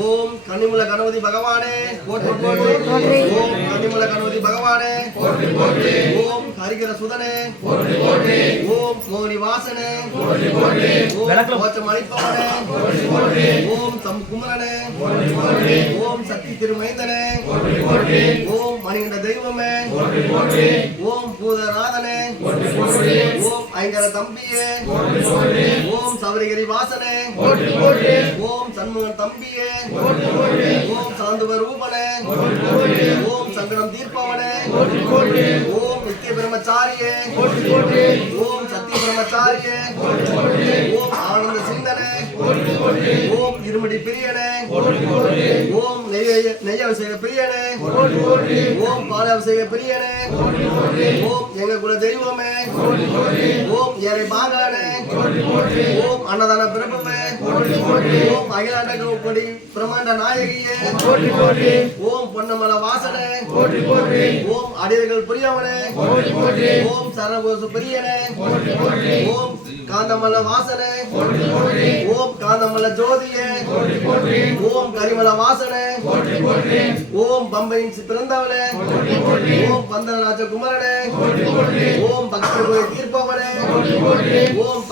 ஓம் கன்னிமுல கணபதி பகவானே போற்றி போற்றி. ஓம் கன்னிமுல கணபதி பகவானே போற்றி போற்றி. ஓம் ஹரிகர சுதனே போற்றி போற்றி. ஓம் மோகினி வாசனே போற்றி போற்றி. ஓம் மோட்சம் அளிப்பவனே போற்றி போற்றி. ஓம் தம் குமரனே போற்றி போற்றி. ஓம் சக்தி திருமைந்தனே போற்றி போற்றி. ஓம் மணிகண்ட தெய்வமே போற்றி போற்றி. ஓம் பூதநாதனே போற்றி போற்றி. ஓம் ஐங்கர தம்பியே போற்றி போற்றி. ஓம் சபரிகிரி வாசனே போற்றி போற்றி. ஓம் சண்முகன் தம்பியே போற்றி போற்றி. ஓம் சாந்துவ ரூபனே போற்றி போற்றி. ஓம் சங்கடம் தீர்ப்பவனே போற்றி போற்றி. ஓம் நித்திய பிரம்மச்சாரியே போற்றி போற்றி. ஓம் சத்திய பிரம்மச்சாரியே போற்றி போற்றி. ஓம் ஆனந்த சிந்தனே போற்றி போற்றி. ஓம் இருமுடி பிரியனே போற்றி போற்றி. ஓம் நெய்ய அபிஷேக பிரியனே போற்றி போற்றி. ஓம் பால அபிஷேக பிரியனே போற்றி போற்றி. ஓம் எங்க குல தெய்வமே போற்றி போற்றி. ஓம் ஏரை பாகானே போற்றி போற்றி. ஓம் அன்னதான பிரபுவே போற்றி போற்றி. ஓம் அகிலாண்ட கோடி பிரமாண்ட நாயகியே போற்றி போற்றி. ஓம் பொன்னமல வாசனே போற்றி போற்றி. ஓம் அடியர்கள் பிரியவனே போற்றி போற்றி. ஓம் சரணகோச பிரியனே போற்றி போற்றி. ஓம் காந்தமல வாசனே போற்றி போற்றி. ஓம் காந்தமல ஜோதியே போற்றி போற்றி. ஓம் கரிமல வாசனே போற்றி போற்றி. ஓம் பம்பையின் பிறந்தவளே போற்றி போற்றி. ஓம் பந்தனராஜ குமரனே போற்றி போற்றி. ஓம் பக்தர்களை தீர்ப்பவனே போற்றி போற்றி. ஓம்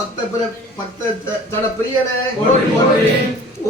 பக்த ஜன பிரியனே போற்றி போற்றி.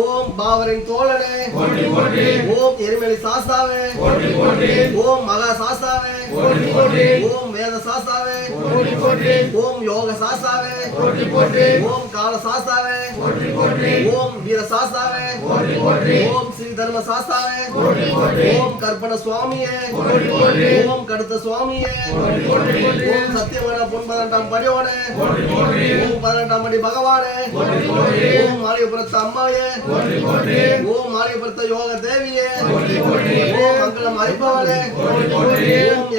ஓம் பாவரின் தோழனே போற்றி போற்றி. ஓம் எருமெலி சாஸ்தாவே போற்றி போற்றி. ஓம் மகா சாஸ்தாவே போற்றி போற்றி. ஓம் வேத சாஸ்தாவே போற்றி போற்றி. ஓம் யோக சாஸ்தாவே போற்றி போற்றி. ஓம் கால சாஸ்தாவே போற்றி போற்றி. ஓம் வீர சாஸ்தாவே போற்றி போற்றி. ஓம் ஸ்ரீ தர்ம சாஸ்தாவே போற்றி போற்றி. ஓம் கற்பன சுவாமியே போற்றி போற்றி. ஓம் கடுத்த சுவாமியே போற்றி போற்றி. ஓம் சத்தியமான பொன் 18ஆம் படியோனே போற்றி போற்றி. ஓம் 18ஆம் படி பகவானே போற்றி போற்றி. ஓம் மாரியபுரத்து அம்மாயே போற்றி போற்றி. ஓம் மாரியபுரத்து யோக தேவியே போற்றி போற்றி. ஓம் மங்களம் அளிப்பவனே போற்றி போற்றி. ஓம்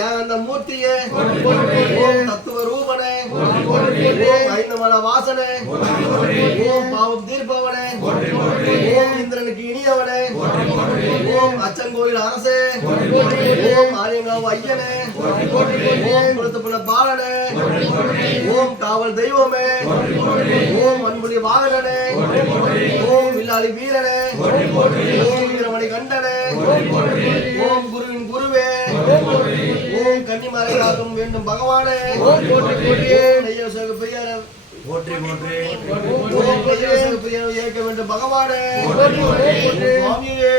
யாகந்த மூர்த்தியே போற்றி போற்றி. ஓம் தத்துவ ரூபனே போற்றி போற்றி. ஓம் ஐந்தமல வாசனே போற்றி போற்றி. ஓம் பாவம் தீர்ப்பவனே போற்றி போற்றி. ஓம் இந்திரனுக்கு இனியவனே போற்றி போற்றி. ஓம் அச்சங்கோயில் அரசே போற்றி போற்றி. ஓம் ஆரியங்காவு ஐயனே போற்றி போற்றி. ஓம் குலத்துப்புல பாலனே போற்றி போற்றி. ஓம் காவல் தெய்வமே போற்றி போற்றி. ஓம் அன்புலி வாகனனே போற்றி போற்றி. ஓம் வில்லாளி வீரனே போற்றி போற்றி. ஓம் வீரமணி கண்டனே போற்றி போற்றி. ஓம் குருவின் குருவே போற்றி போற்றி. ஓம் கன்னிமாரை காக்கும் வேண்டும் பகவானே போற்றி போற்றி. ஓம் நெய்யசேக பிரியரே போற்றி போற்றி. ஓம் நெய்யசேக பிரியரே ஏற்க வேண்டும் பகவானே போற்றி போற்றி. சுவாமியே